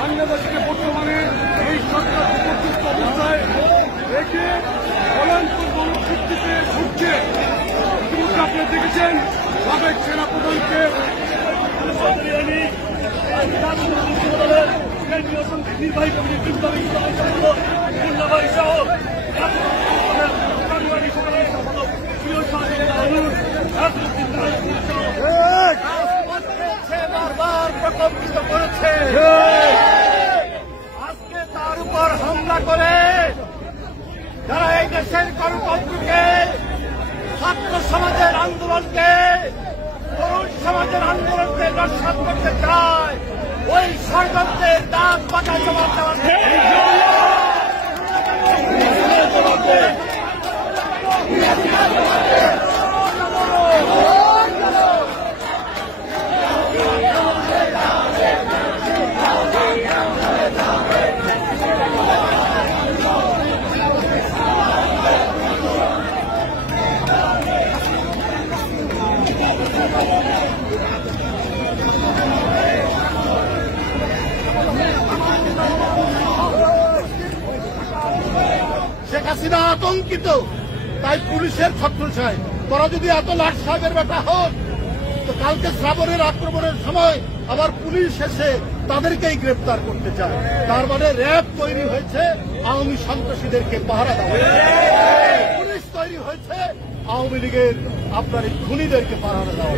বাংলাদেশকে বর্তমানে এই সরকার উপযুক্ত অবস্থায় রেখে কলঙ্কের গণশক্তিতে ঢুকছে। ইতিমধ্যে আপনি দেখেছেন সাবেক সেনাপ্রধানকে নির্বাহী কমিটির বারবার প্রকম্পিত করেছে। আজকে তার উপর হামলা করে যারা এই দেশের গণতন্ত্রকে, ছাত্র সমাজের আন্দোলনকে, তরুণ সমাজের আন্দোলনকে নস্যাৎ করতে চায়, ওই ষড়যন্ত্রের দাঁত পাকা জবাব দেওয়া শেখ হাসিনা আতঙ্কিত, তাই পুলিশের ছত্রছায়। তোরা যদি এত লাট সাহেবের বেটা হোক, তো কালকে শ্রাবণের আক্রমণের সময় আবার পুলিশ এসে তাদেরকেই গ্রেপ্তার করতে চায়। তার মানে র্যাব তৈরি হয়েছে আওয়ামী সন্ত্রাসীদেরকে পাহারা দেওয়া, পুলিশ তৈরি হয়েছে আওয়ামী লীগের আপনার এই খুনিদেরকে পাহারা দেওয়া।